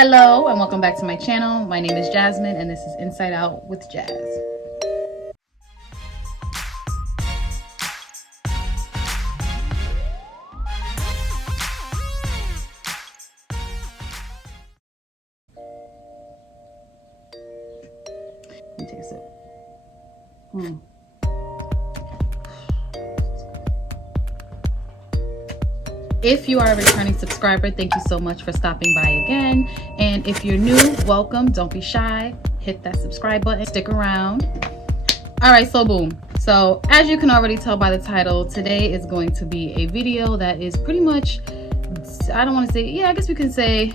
Hello and welcome back to my channel. My name is Jasmine and this is Inside Out with Jazz. Let me take a sip. If you are a returning subscriber, thank you so much for stopping by again. And if you're new, welcome. Don't be shy. Hit that subscribe button. Stick around. All right, so boom. So as you can already tell by the title, today is going to be a video that is pretty much, I don't want to say, yeah, I guess we can say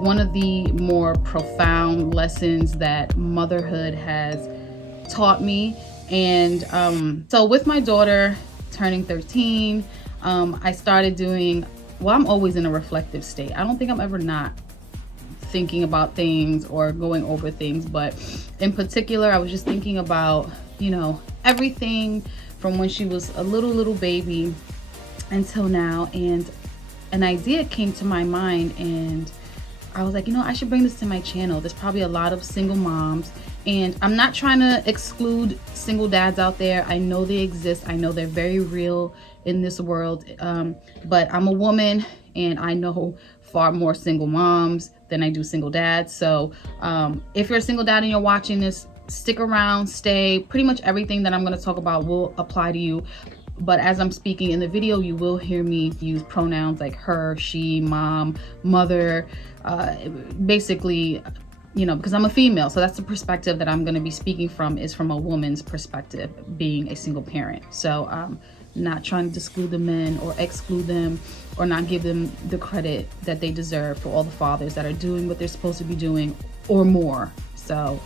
one of the more profound lessons that motherhood has taught me. And so with my daughter turning 13, I started doing, well, I'm always in a reflective state. I don't think I'm ever not thinking about things or going over things, but in particular, I was just thinking about, everything from when she was a little baby until now. And an idea came to my mind and I was like, I should bring this to my channel. There's probably a lot of single moms, and I'm not trying to exclude single dads out there. I know they exist. I know they're very real in this world. But I'm a woman and I know far more single moms than I do single dads. So if you're a single dad and you're watching this, stick around, stay. Pretty much everything that I'm going to talk about will apply to you. But as I'm speaking in the video, you will hear me use pronouns like her, she, mom, mother, basically, because I'm a female. So that's the perspective that I'm going to be speaking from, is from a woman's perspective, being a single parent. So not trying to exclude the men or exclude them or not give them the credit that they deserve for all the fathers that are doing what they're supposed to be doing or more. So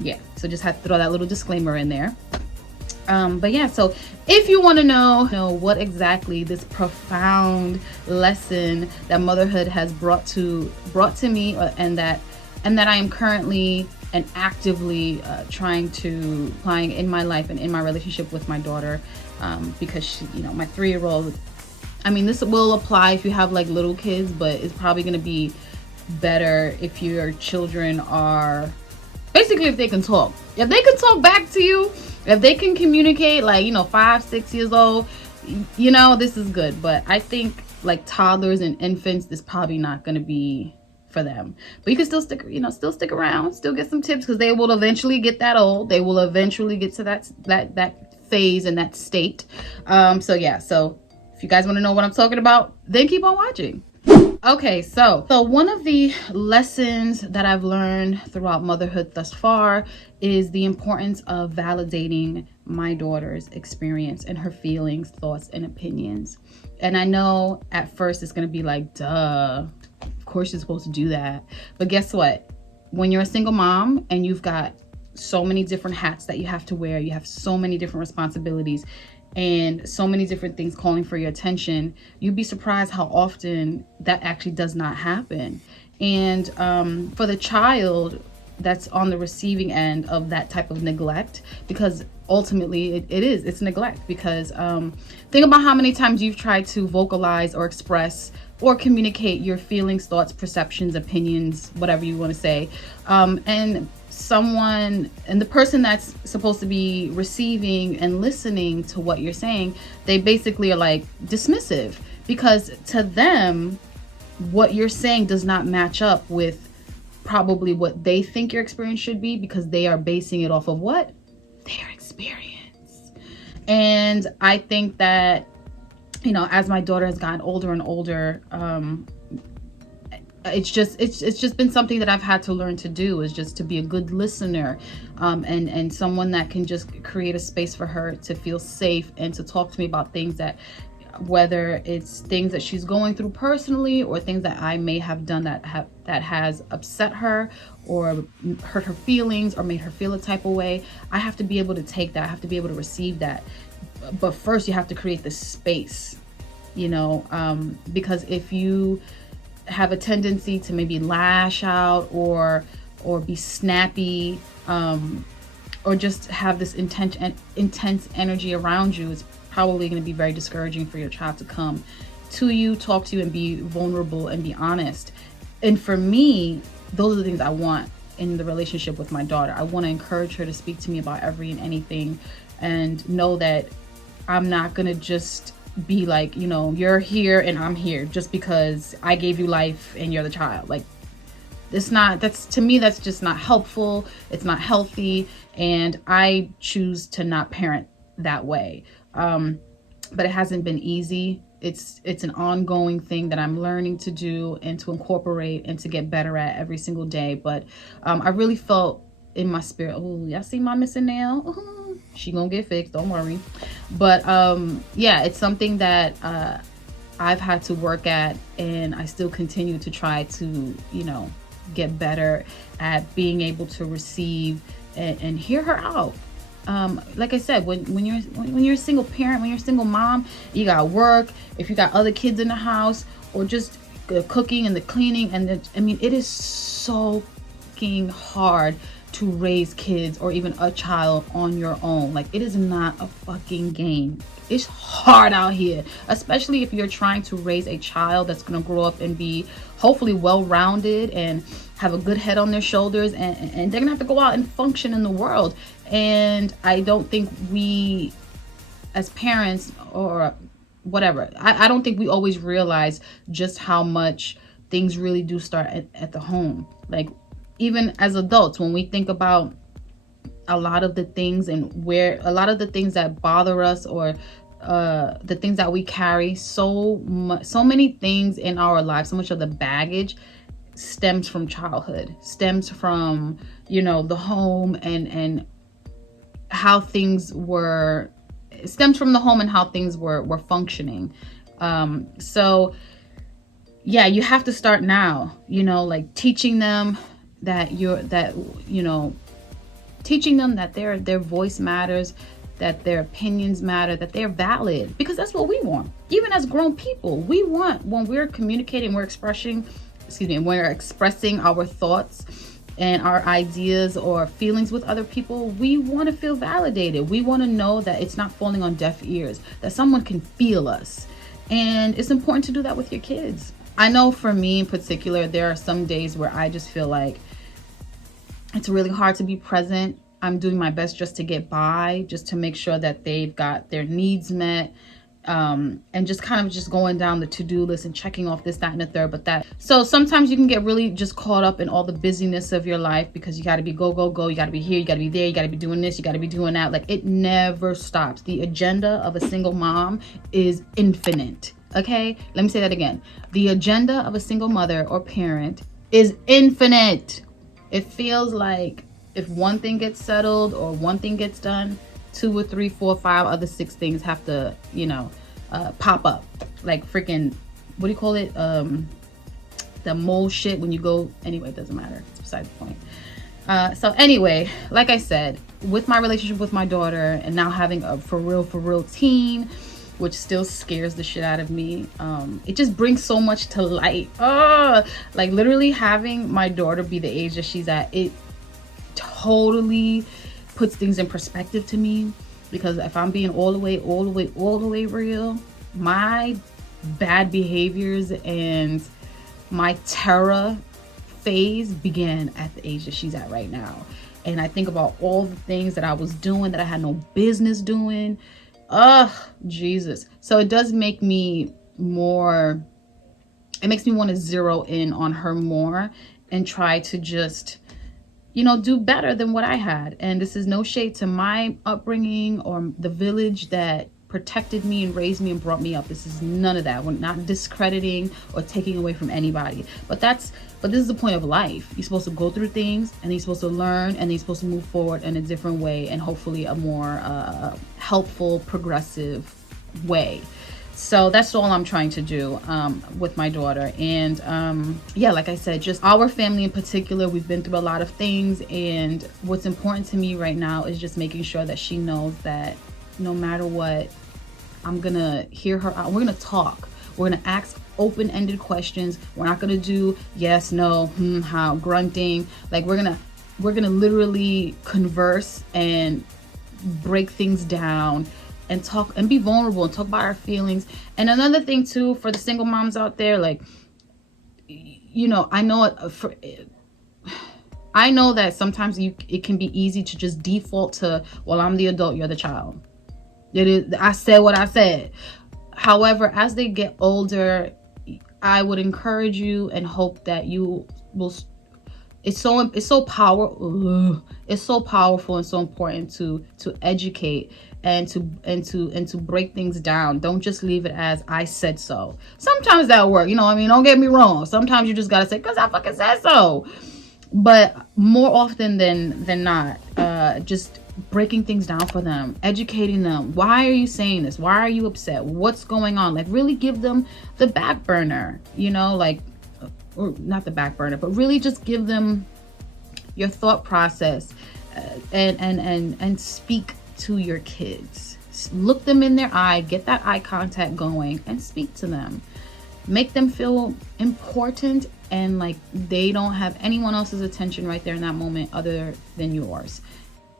yeah, so just had to throw that little disclaimer in there. But yeah, so if you want to know what exactly this profound lesson that motherhood has brought to me, and that I am currently and actively trying to applying in my life and in my relationship with my daughter, because she, my 3-year-old, I mean, this will apply if you have like little kids, but it's probably going to be better if your children are, basically, if they can talk. If they can talk back to you, if they can communicate, like, 5, 6 years old, this is good. But I think like toddlers and infants, this probably not going to be for them. But you can still stick around, still get some tips, because they will eventually get that old. They will eventually get to that phase and that state. So yeah, so if you guys want to know what I'm talking about, then keep on watching. Okay, so one of the lessons that I've learned throughout motherhood thus far is the importance of validating my daughter's experience and her feelings, thoughts, and opinions. And I know at first it's going to be like, duh, of course you're supposed to do that. But guess what? When you're a single mom and you've got so many different hats that you have to wear, you have so many different responsibilities, and so many different things calling for your attention, you'd be surprised how often that actually does not happen. And for the child that's on the receiving end of that type of neglect, because ultimately it's neglect, because think about how many times you've tried to vocalize or express or communicate your feelings, thoughts, perceptions, opinions, whatever you want to say, and the person that's supposed to be receiving and listening to what you're saying, they basically are like dismissive, because to them what you're saying does not match up with probably what they think your experience should be, because they are basing it off of what? Their experience. And I think that, as my daughter has gotten older and older, it's just been something that I've had to learn to do, is just to be a good listener, and someone that can just create a space for her to feel safe and to talk to me about things, that whether it's things that she's going through personally or things that I may have done that has upset her or hurt her feelings or made her feel a type of way. I have to be able to take that. I have to be able to receive that. But first you have to create the space, because if you have a tendency to maybe lash out or be snappy, or just have this intense energy around you, it's probably going to be very discouraging for your child to come to you, talk to you, and be vulnerable and be honest. And for me, those are the things I want in the relationship with my daughter. I want to encourage her to speak to me about every and anything, and know that I'm not going to just be like, you know, you're here and I'm here just because I gave you life and you're the child. Like, it's not, that's, to me, that's just not helpful. It's not healthy. And I choose to not parent that way. But it hasn't been easy. It's an ongoing thing that I'm learning to do and to incorporate and to get better at every single day. But I really felt in my spirit, oh, y'all see my missing nail? Ooh, she gonna get fixed, don't worry. But yeah, it's something that I've had to work at, and I still continue to try to, you know, get better at being able to receive and hear her out. Like I said, when you're a single parent, when you're a single mom, you got work, if you got other kids in the house, or just the cooking and the cleaning, and I mean, it is so fucking hard to raise kids or even a child on your own. Like, it is not a fucking game. It's hard out here, especially if you're trying to raise a child that's going to grow up and be hopefully well-rounded and have a good head on their shoulders, and they're gonna have to go out and function in the world. And I don't think we as parents, or whatever, I don't think we always realize just how much things really do start at the home. Like, even as adults, when we think about a lot of the things and where a lot of the things that bother us, or the things that we carry, so many things in our lives, so much of the baggage stems from childhood, stems from, you know, the home, and how things were, stems from the home and how things were functioning. So yeah, you have to start now, you know, like teaching them that teaching them that their voice matters, that their opinions matter, that they're valid, because that's what we want. Even as grown people, we want, when we're communicating, we're expressing our thoughts and our ideas or feelings with other people, we want to feel validated. We want to know that it's not falling on deaf ears, that someone can feel us. And it's important to do that with your kids. I know for me in particular, there are some days where I just feel like it's really hard to be present. I'm doing my best just to get by, just to make sure that they've got their needs met. And just kind of just going down the to-do list and checking off this, that, and the third, but that. So sometimes you can get really just caught up in all the busyness of your life, because you got to be go, you got to be here, you got to be there, you got to be doing this, you got to be doing that. Like, it never stops. The agenda of a single mom is infinite. Okay, let me say that again. The agenda of a single mother or parent is infinite. It feels like if one thing gets settled or one thing gets done, 2 or 3, 4, 5 other 6 things have to, you know, pop up. Like freaking, what do you call it? The mole shit when you go, anyway, it doesn't matter. It's beside the point. So anyway, like I said, with my relationship with my daughter, and now having a for real teen, which still scares the shit out of me, it just brings so much to light. Like, literally having my daughter be the age that she's at, it totally puts things in perspective to me. Because if I'm being all the way real, my bad behaviors and my terror phase began at the age that she's at right now. And I think about all the things that I was doing that I had no business doing. Jesus. So it does make me more, it makes me want to zero in on her more and try to just, you know, do better than what I had. And this is no shade to my upbringing or the village that protected me and raised me and brought me up. This is none of that. We're not discrediting or taking away from anybody. But this is the point of life. You're supposed to go through things, and you're supposed to learn, and you're supposed to move forward in a different way, and hopefully a more helpful, progressive way. So that's all I'm trying to do with my daughter. And yeah, like I said, just our family in particular, we've been through a lot of things. And what's important to me right now is just making sure that she knows that no matter what, I'm gonna hear her out. We're gonna talk. We're gonna ask open-ended questions. We're not gonna do yes, no, how, grunting. Like, we're gonna literally converse and break things down and talk and be vulnerable and talk about our feelings. And another thing too, for the single moms out there, like, you know, I know I know that sometimes it can be easy to just default to, well, I'm the adult, you're the child. It is, I said what I said. However, as they get older, I would encourage you and hope that you will. It's so powerful. It's so powerful and so important to educate and to break things down. Don't just leave it as I said so. Sometimes that'll work, you know what I mean? Don't get me wrong. Sometimes you just gotta say, because I fucking said so. But more often than not, just breaking things down for them, educating them. Why are you saying this? Why are you upset? What's going on? Like, really give them the back burner, you know, like, or not the back burner, but really just give them your thought process, and speak to your kids. Look them in their eye, get that eye contact going, and speak to them. Make them feel important and like they don't have anyone else's attention right there in that moment other than yours.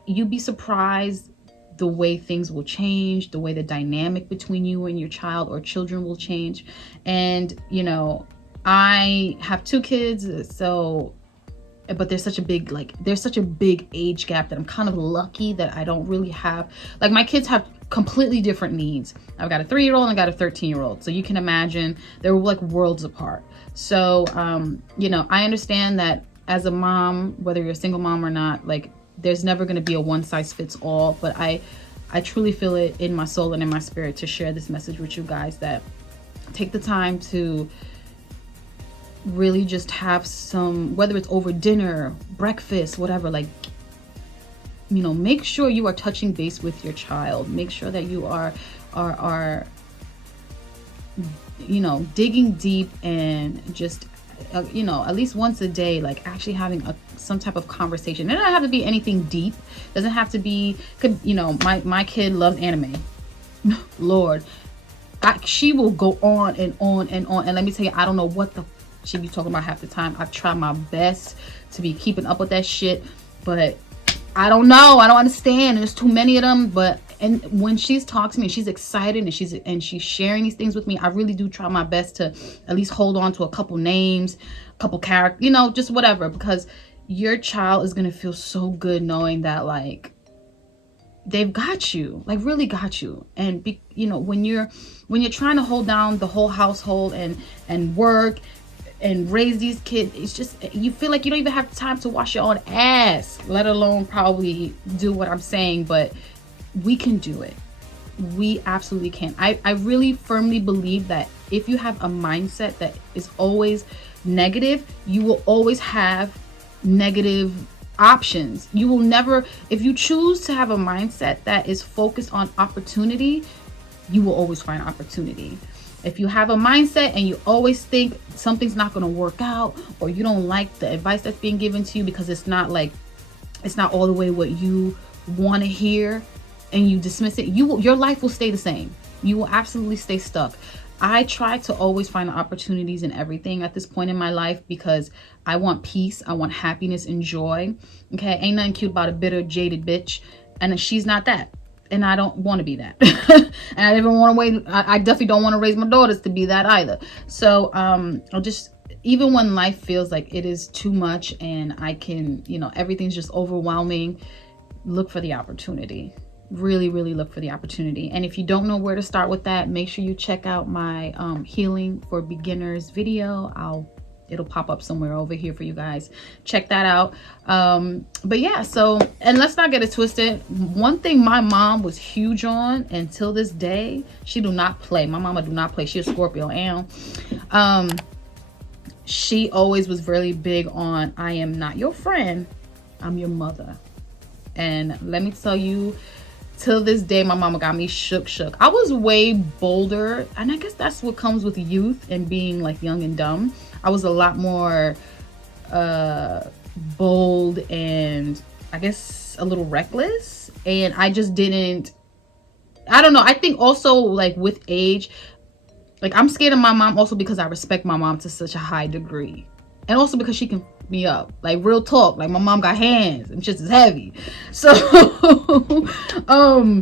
You'd be surprised the way things will change, the way the dynamic between you and your child or children will change. And, you know, I have 2 kids, so, but there's such a big age gap that I'm kind of lucky that I don't really have, like, my kids have completely different needs. I've got a 3-year-old and I got a 13-year-old. So you can imagine they're like worlds apart. So, you know, I understand that as a mom, whether you're a single mom or not, like, there's never going to be a one size fits all, but I truly feel it in my soul and in my spirit to share this message with you guys, that take the time to really just have some, whether it's over dinner, breakfast, whatever, like, you know, make sure you are touching base with your child. Make sure that you are you know, digging deep and just, you know, at least once a day, like actually having some type of conversation. It doesn't have to be anything deep. It doesn't have to be, you know, my kid loves anime. Lord, she will go on and on and on. And let me tell you, I don't know what she be talking about half the time. I've tried my best to be keeping up with that shit, but I don't know. I don't understand. There's too many of them. But, and when she's talking to me, she's excited and she's sharing these things with me, I really do try my best to at least hold on to a couple names, a couple characters, you know, just whatever, because your child is going to feel so good knowing that, like, they've got you, like, really got you. And you know, when you're trying to hold down the whole household and work and raise these kids, it's just, you feel like you don't even have time to wash your own ass, let alone probably do what I'm saying. But we can do it. We absolutely can. I really firmly believe that if you have a mindset that is always negative, you will always have negative options. You will never, if you choose to have a mindset that is focused on opportunity, you will always find opportunity. If you have a mindset and you always think something's not going to work out, or you don't like the advice that's being given to you because it's not all the way what you want to hear, and you dismiss it, your life will stay the same. You will absolutely stay stuck. I try to always find opportunities in everything at this point in my life because I want peace. I want happiness and joy. Okay. Ain't nothing cute about a bitter, jaded bitch. And she's not that. And I don't want to be that. And I definitely don't want to raise my daughters to be that either. So, I'll just, even when life feels like it is too much and I can, you know, everything's just overwhelming, look for the opportunity. Really, really look for the opportunity. And if you don't know where to start with that, make sure you check out my healing for beginners video. It'll pop up somewhere over here for you guys. Check that out. But yeah, so, and let's not get it twisted. One thing my mom was huge on until this day, she do not play. My mama do not play. She a Scorpio. And she always was really big on, I am not your friend, I'm your mother. And let me tell you, till this day, my mama got me shook. I was way bolder, and I guess that's what comes with youth and being like young and dumb. I was a lot more bold and I guess a little reckless, and I just didn't, I don't know. I think also, like, with age, like, I'm scared of my mom also because I respect my mom to such a high degree, and also because she can fucked me up. Like, real talk. Like, my mom got hands and shit is heavy. So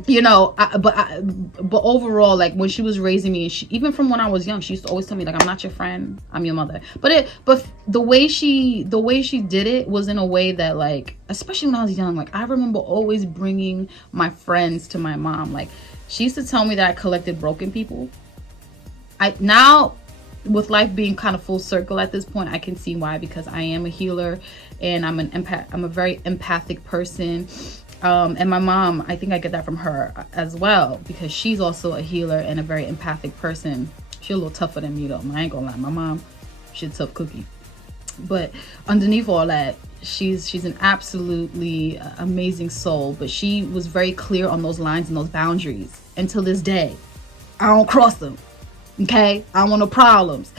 you know, but overall, like, when she was raising me, she, even from when I was young, she used to always tell me, like, I'm not your friend, I'm your mother. But the way she did it was in a way that, like, especially when I was young, like, I remember always bringing my friends to my mom. Like, she used to tell me that I collected broken people. Now, with life being kind of full circle at this point, I can see why, because I am a healer and I'm a very empathic person. And my mom, I think I get that from her as well, because she's also a healer and a very empathic person. She's a little tougher than me though. I ain't gonna lie. My mom, she's a tough cookie. But underneath all that, she's an absolutely amazing soul. But she was very clear on those lines and those boundaries. And to this day, I don't cross them. Okay, I don't want no problems.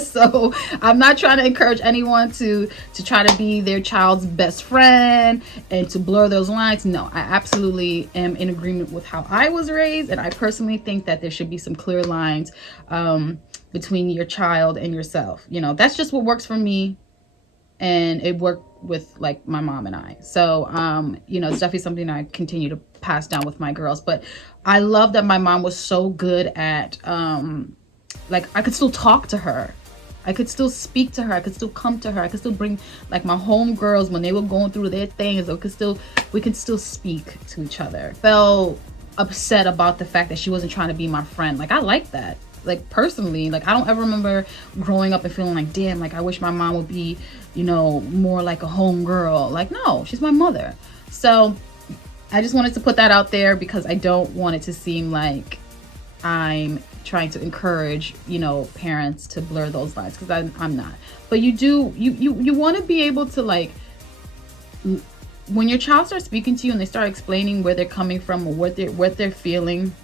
So I'm not trying to encourage anyone to try to be their child's best friend and to blur those lines. No, I absolutely am in agreement with how I was raised, and I personally think that there should be some clear lines between your child and yourself. You know, that's just what works for me, and it worked with, like, my mom and I. So you know, it's definitely something I continue to pass down with my girls. But I love that my mom was so good at like, I could still talk to her, I could still speak to her, I could still come to her, I could still bring, like, my home girls when they were going through their things, we could still speak to each other. Felt upset about the fact that she wasn't trying to be my friend. Like, I like that. Like, personally, like, I don't ever remember growing up and feeling like, damn, like, I wish my mom would be, you know, more like a home girl. Like, no, she's my mother. So I just wanted to put that out there, because I don't want it to seem like I'm trying to encourage, you know, parents to blur those lines, because I'm not. But you want to be able to, like, when your child starts speaking to you and they start explaining where they're coming from or what they're feeling,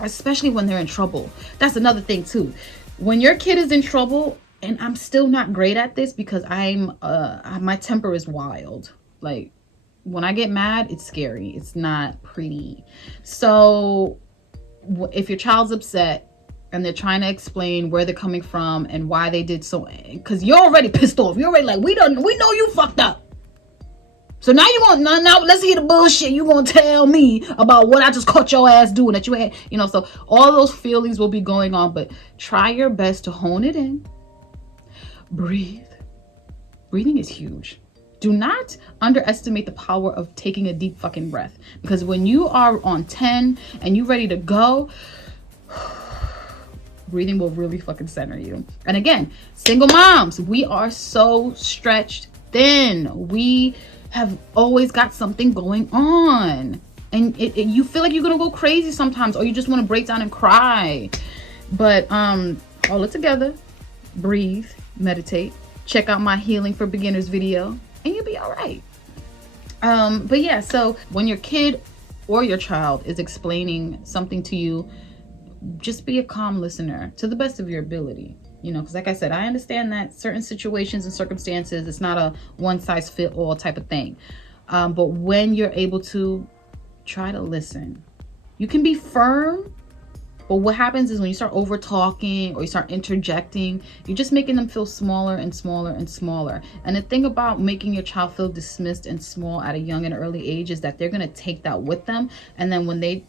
especially when they're in trouble. That's another thing too. When your kid is in trouble, and I'm still not great at this because my temper is wild. Like, when I get mad, it's scary. It's not pretty. So if your child's upset and they're trying to explain where they're coming from and why they did so, because you're already pissed off. You're already like, we know you fucked up. So now now let's hear the bullshit you gonna tell me about what I just caught your ass doing that you had, you know. So all those feelings will be going on, but try your best to hone it in. Breathe. Breathing is huge. Do not underestimate the power of taking a deep fucking breath, because when you are on 10 and you ready to go, breathing will really fucking center you. And again, single moms, we are so stretched thin. We have always got something going on, and you feel like you're gonna go crazy sometimes, or you just want to break down and cry. But all it together, breathe, meditate, check out my Healing for Beginners video, and you'll be all right. But yeah, so when your kid or your child is explaining something to you, just be a calm listener to the best of your ability. You know, because like I said, I understand that certain situations and circumstances, it's not a one size fit all type of thing. But when you're able to, try to listen. You can be firm, but what happens is when you start over talking or you start interjecting, you're just making them feel smaller and smaller and smaller. And the thing about making your child feel dismissed and small at a young and early age is that they're going to take that with them. And then when they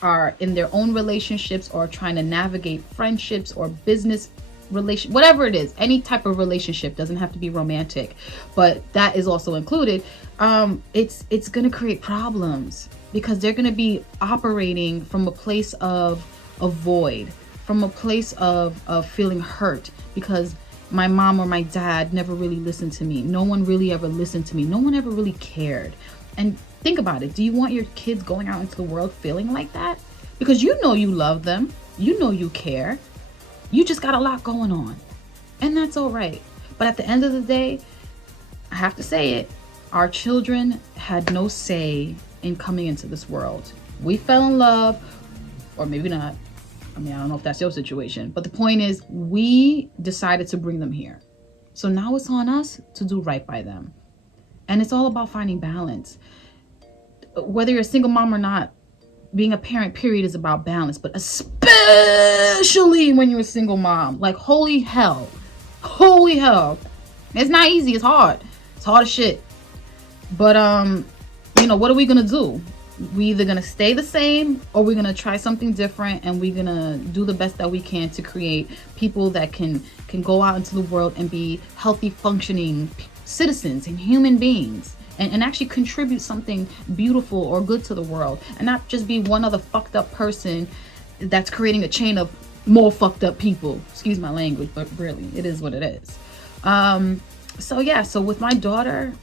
are in their own relationships or trying to navigate friendships or business relation, whatever it is, any type of relationship, doesn't have to be romantic, but that is also included. It's going to create problems, because they're going to be operating from a place of a void, from a place of feeling hurt, because my mom or my dad never really listened to me. No one really ever listened to me. No one ever really cared. And think about it. Do you want your kids going out into the world feeling like that? Because you know you love them. You know you care. You just got a lot going on, and that's all right. But at the end of the day, I have to say it, our children had no say in coming into this world. We fell in love, or maybe not. I mean, I don't know if that's your situation, but the point is, we decided to bring them here. So now it's on us to do right by them. And it's all about finding balance. Whether you're a single mom or not, being a parent, period, is about balance, but especially when you're a single mom. Like, holy hell, It's not easy. It's hard. It's hard as shit. But you know, what are we gonna do? We either gonna stay the same, or we're gonna try something different, and we're gonna do the best that we can to create people that can go out into the world and be healthy, functioning citizens and human beings, and actually contribute something beautiful or good to the world, and not just be one other fucked up person that's creating a chain of more fucked up people. Excuse my language, but really, it is what it is. So yeah, so with my daughter,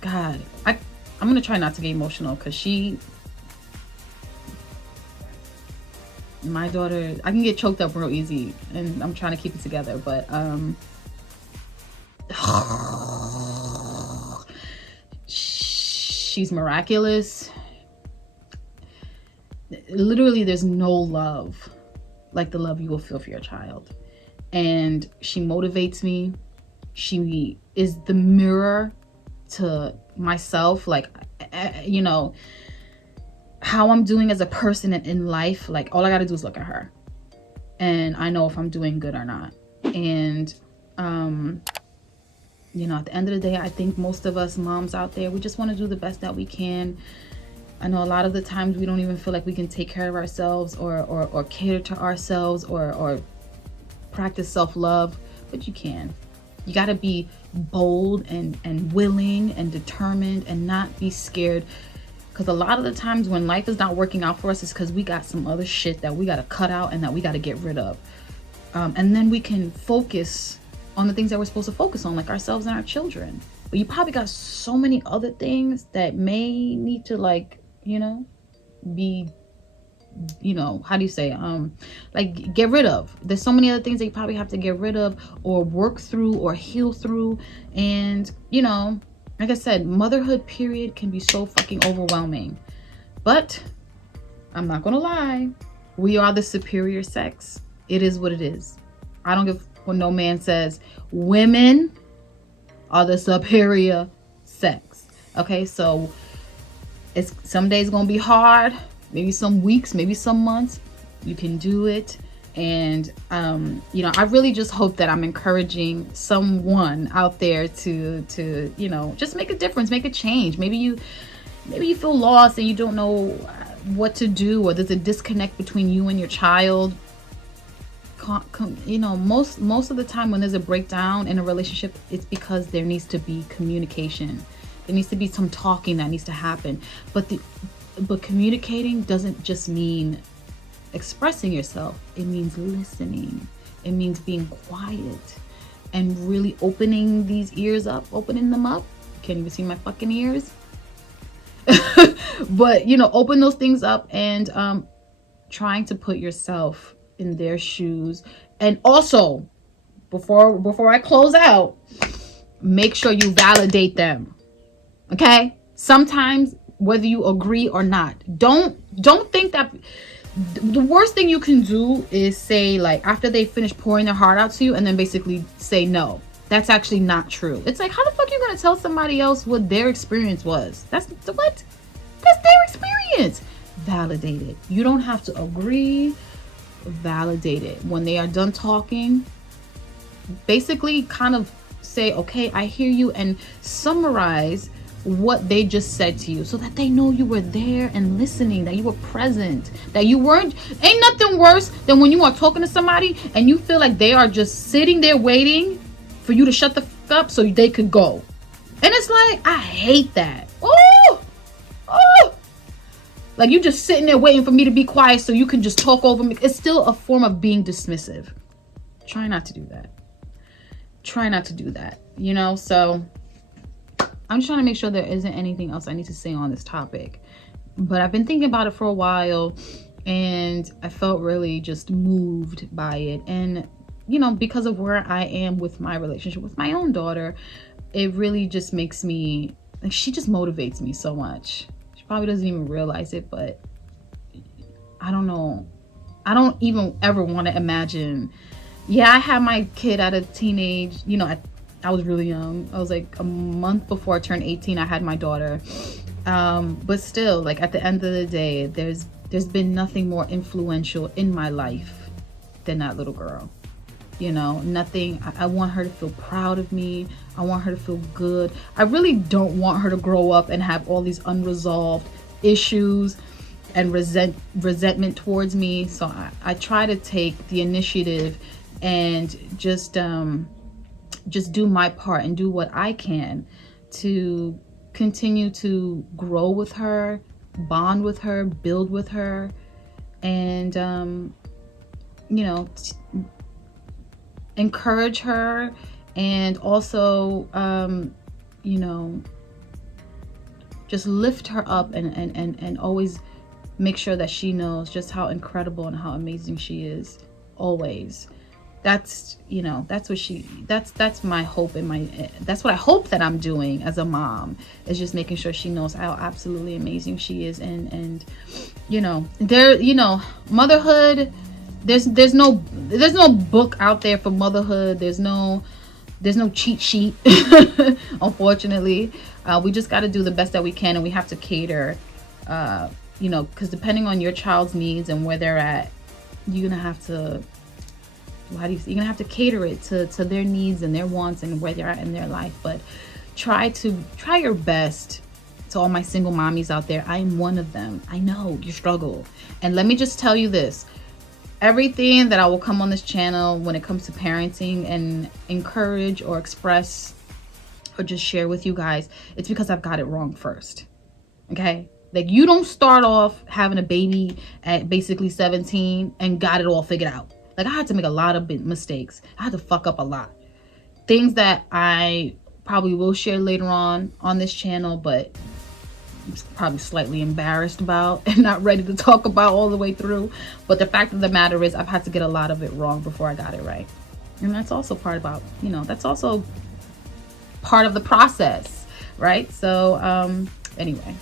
God, I'm gonna try not to get emotional, because my daughter, I can get choked up real easy, and I'm trying to keep it together, but she's miraculous. Literally, there's no love like the love you will feel for your child. And she motivates me. She is the mirror to myself, like, you know, how I'm doing as a person in life. Like, all I gotta do is look at her, and I know if I'm doing good or not. And you know, at the end of the day, I think most of us moms out there, we just want to do the best that we can. I know a lot of the times we don't even feel like we can take care of ourselves, or cater to ourselves, or practice self-love, but you can. You got to be bold and willing and determined, and not be scared. Because a lot of the times when life is not working out for us, it's because we got some other shit that we got to cut out and that we got to get rid of. And then we can focus on the things that we're supposed to focus on, like ourselves and our children. But you probably got so many other things that may need to, like, you know, be, you know, how do you say, like, get rid of. There's so many other things that you probably have to get rid of, or work through, or heal through. And, you know, like I said, motherhood period can be so fucking overwhelming. But I'm not gonna lie, we are the superior sex. It is what it is. I don't give what no man says. Women are the superior sex. Okay, so it's some days gonna be hard, maybe some weeks, maybe some months. You can do it. And you know, I really just hope that I'm encouraging someone out there to you know, just make a difference, make a change. Maybe you feel lost and you don't know what to do, or there's a disconnect between you and your child. You know, most of the time when there's a breakdown in a relationship, it's because there needs to be communication. There needs to be some talking that needs to happen. But communicating doesn't just mean expressing yourself. It means listening. It means being quiet and really opening these ears up, opening them up. Can't even see my fucking ears. But, you know, open those things up, and trying to put yourself in their shoes. And also, before I close out, make sure you validate them. Okay? Sometimes, whether you agree or not, don't think that the worst thing you can do is say, like, after they finish pouring their heart out to you, and then basically say no. That's actually not true. It's like, how the fuck are you gonna tell somebody else what their experience was? That's what? That's their experience. Validate it. You don't have to agree. Validate it. When they are done talking, basically kind of say, okay, I hear you, and summarize what they just said to you, so that they know you were there and listening, that you were present, that you weren't. Ain't nothing worse than when you are talking to somebody and you feel like they are just sitting there waiting for you to shut the fuck up so they could go. And it's like, I hate that. Oh, like, you just sitting there waiting for me to be quiet so you can just talk over me. It's still a form of being dismissive. Try not to do that. Try not to do that, you know? So I'm just trying to make sure there isn't anything else I need to say on this topic. But I've been thinking about it for a while, and I felt really just moved by it. And, you know, because of where I am with my relationship with my own daughter, it really just makes me, like, she just motivates me so much. She probably doesn't even realize it, but I don't know. I don't even ever want to imagine. Yeah, I had my kid at a teenage, you know, I was really young. I was like a month before I turned 18, I had my daughter. But still, like, at the end of the day, there's been nothing more influential in my life than that little girl. You know, nothing. I want her to feel proud of me. I want her to feel good. I really don't want her to grow up and have all these unresolved issues and resentment towards me. So I try to take the initiative and just do my part and do what I can to continue to grow with her, bond with her, build with her, and you know, encourage her, and also you know, just lift her up and always make sure that she knows just how incredible and how amazing she is always. That's, you know, that's my hope, and that's what I hope that I'm doing as a mom, is just making sure she knows how absolutely amazing she is. And you know, motherhood, there's no book out there for motherhood. There's no cheat sheet. Unfortunately, we just got to do the best that we can, and we have to cater, you know, because depending on your child's needs and where they're at, you're gonna have to cater it to their needs and their wants and where they're at in their life. But try your best. To all my single mommies out there, I am one of them. I know you struggle, and let me just tell you this: everything that I will come on this channel when it comes to parenting and encourage or express or just share with you guys, it's because I've got it wrong first. Okay? Like, you don't start off having a baby at basically 17 and got it all figured out. Like, I had to make a lot of mistakes. I had to fuck up a lot. Things that I probably will share later on this channel, but I'm probably slightly embarrassed about and not ready to talk about all the way through. But the fact of the matter is, I've had to get a lot of it wrong before I got it right. And that's also that's also part of the process, right? So anyway,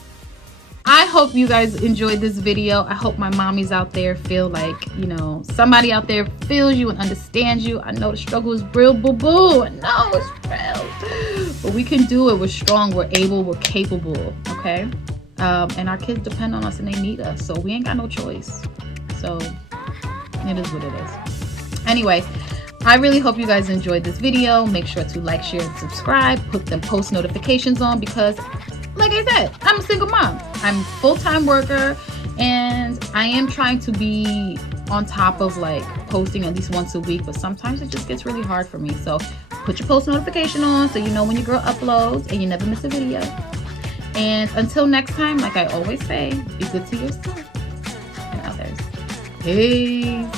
I hope you guys enjoyed this video. I hope my mommies out there feel like, you know, somebody out there feels you and understands you. I know the struggle is real, boo-boo. I know it's real. But we can do it. We're strong. We're able. We're capable. Okay? And our kids depend on us and they need us. So we ain't got no choice. So it is what it is. Anyway, I really hope you guys enjoyed this video. Make sure to like, share, and subscribe. Put them post notifications on, because like I said, I'm a single mom. I'm a full-time worker, and I am trying to be on top of like posting at least once a week, but sometimes it just gets really hard for me. So put your post notification on so you know when your girl uploads and you never miss a video. And until next time, like I always say, be good to yourself and others. Peace.